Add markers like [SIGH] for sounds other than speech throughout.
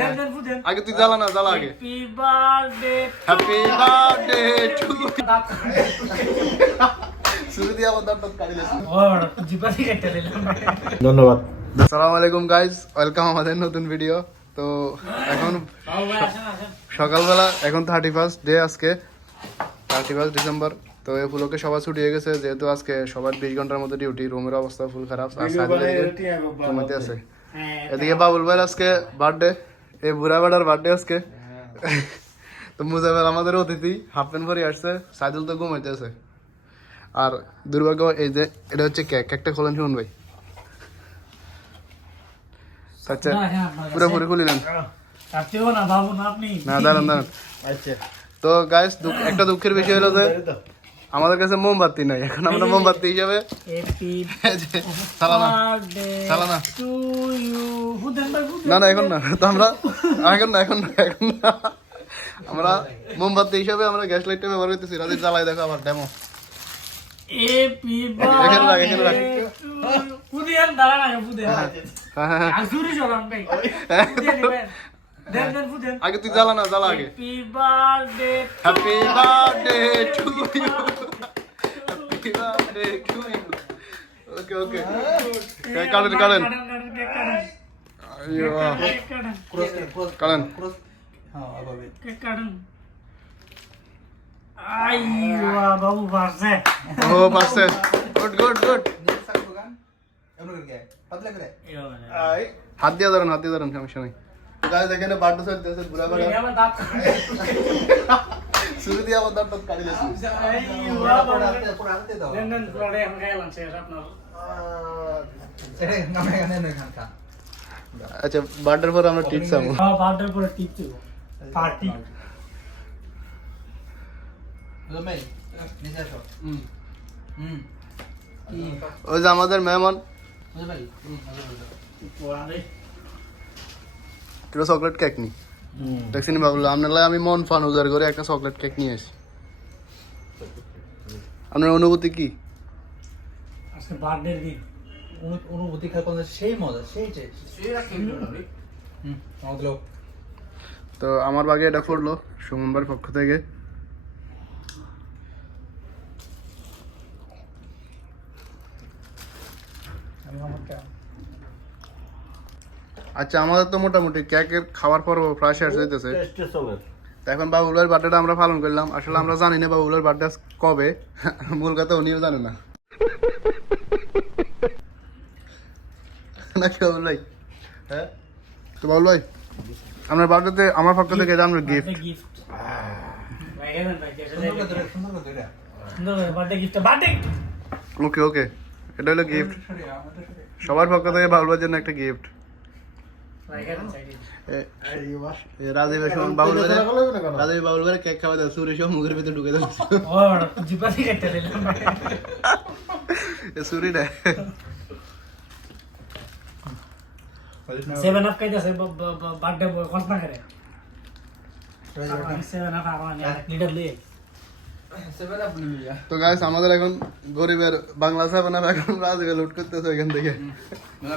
দেন দেন ফুদেন আগে তুই জ্বালা না জ্বালা আগে। Happy birthday happy birthday to শুরু দিয়ে আমার দাঁত কাটি ও জিপাতি কেটে দিলাম ধন্যবাদ। আসসালামু আলাইকুম গাইস ওয়েলকাম আমাদের নতুন ভিডিও তো এখন ভাই সকালবেলা এখন থার্টি ফার্স্ট ডে আজকে। থার্টি ফার্স্ট ডিসেম্বর তো এই উপলক্ষে সবার ছুটি হয়ে গেছে যেহেতু আজকে সবার বিশ ঘণ্টার মতো ডিউটি রুমের অবস্থা ফুল খারাপ। আর আছে। হ্যাঁ এদিকে বাবুল ভাইয়ের আজকে বার্থডে এই বুড়া বেড়ার বার্থডে আজকে। [LAUGHS] তো মুজাফের আমাদের অতিথি হাফ প্যান্ট পরে আসছে সাইদুল তো ঘুমাইতে আছে। আর দুর্ভাগ্য এই যে এটা হচ্ছে কেক কেকটা খোলেন শুনুন ভাই। আচ্ছা হ্যাঁ। পুরোপুরি খুলিলেন। না দাঁড়ান দাঁড়ান। আচ্ছা। তো গাইস একটা দুঃখের বিষয় হলো যে আমাদের কাছে মোমবাতি নাই এখন আমরা মোমবাতি হিসাবে সালানা [LAUGHS] সালানা না না এখন না তো আমরা এখন না এখন না এখন না। আমরা মোমবাতি হিসাবে আমরা গ্যাস লাইটটা ব্যবহার করতেছি। রাতে জ্বালাই দেখো আবার ডেমো এখানে রাখ, রাখ। আগে হ্যাঁ হ্যাঁ হ্যাঁ। আজুরি চলান ভাই। তুই জ্বালা না জ্বালা আগে। Happy birthday happy birthday to you. Happy birthday to you. Okay okay কাটেন কাটেন। হ্যাঁ কাটেন আইয়া বাবু পারছে ও পারছে গুড গুড গুড হাত দিয়ে ধরেন হাত দিয়ে ধরেন সমস্যা নেই। গাইস এখানে বার্থডে চলতেছে বুড়া বুড়া। আমার দাঁত শুরু দিয়ে আমার দাঁত কাটি দিয়েছি আইয়া পড়া পড়া হাতে দাও। দেন দেন ফ্লোরে এখন খাইলাম শেষ আপনার। এরে নামে গানে না খানকা আচ্ছা বার্থডের পর আমরা টিপস আমো খাওয়া বার্থডে পরে টিপ দিব। পার্টি জমে নিচে আসো। হুম। কি ওই যে আমাদের মেহমান। বুঝে একটা চকলেট কেক নি। দেখছি নি বাবুল্লাহ আপনার লাগে আমি মন ফান উজাড় করে একটা চকলেট কেক নিয়ে আসি। আপনার অনুভূতি কি? আজকে বার্থডে দিন। অনুভূতি কোন সেই মজা সেই তো আমার বাগে এটা পড়ল সোমবার পক্ষ থেকে। আচ্ছা আমাদের তো মোটামুটি কেকের খাওয়ার পর প্রায় শেষ হইতেছে। তো এখন বাবুলের বার্থডেটা আমরা পালন করলাম। আসলে আমরা জানি না বাবুলের বার্থডে কবে। [LAUGHS] মূল কথা উনিও জানে না। নাকি বাবুল হ্যাঁ? তো বাবুল ভাই আপনার বার্থডেতে আমার পক্ষ থেকে এটা আপনার গিফট গিফট করে করে ওকে ওকে এটা হলো গিফট সবার পক্ষ থেকে বাবুলের জন্য একটা গিফট ভাই গেলেন সাইডে রাজীব বাবুল ভাই রাজীব বাবুল ভাই কেক খাওয়া দেয় সুরেশ মুখের ভিতরে ঢুকে দিলাম। সুরি না। সেভেন আপ খাইতেছে বার্থডে বয় কল্পনা করে। তো গাইস আমাদের এখন গরিবের বাংলা সেভেন আপ এখন রাজীবে লুট করতেছে এখান থেকে। না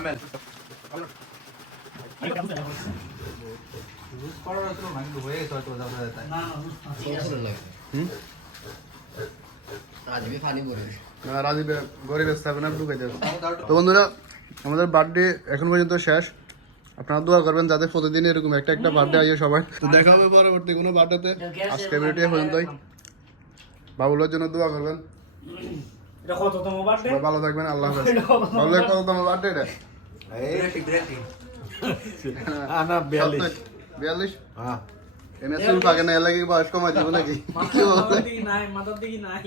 না রাজবি না, গরিবের সেভেন আপ ঢুকে দেবে তো বন্ধুরা আমাদের বার্থডে এখন পর্যন্ত শেষ। আপনারা দোয়া করবেন যাতে প্রতিদিন এরকম একটা একটা বার্থডে আইয়ে সবাই। তো দেখা হবে পরবর্তী কোনো বার্থডেতে আজকে ভিডিও পর্যন্তই। বাবুলের জন্য দোয়া করবেন। এটা কততম বার্থডে ভালো থাকবেন আল্লাহ হাফেজ। বাবুলের কত বার্থডে এটা রেটি আনা সত্তর? বিয়াল্লিশ? এনে চুল পাকে না এর বয়স কমাই দিব নাকি? মাথার দিকে নাই মাথার দিকে নাই।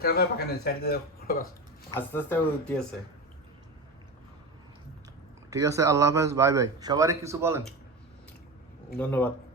কেন পাকানে সাইড দিয়ে আস্তে আস্তে উঠি আছে। ঠিক আছে আল্লাহ হাফেজ বাই বাই। সবারই কিছু বলেন। ধন্যবাদ।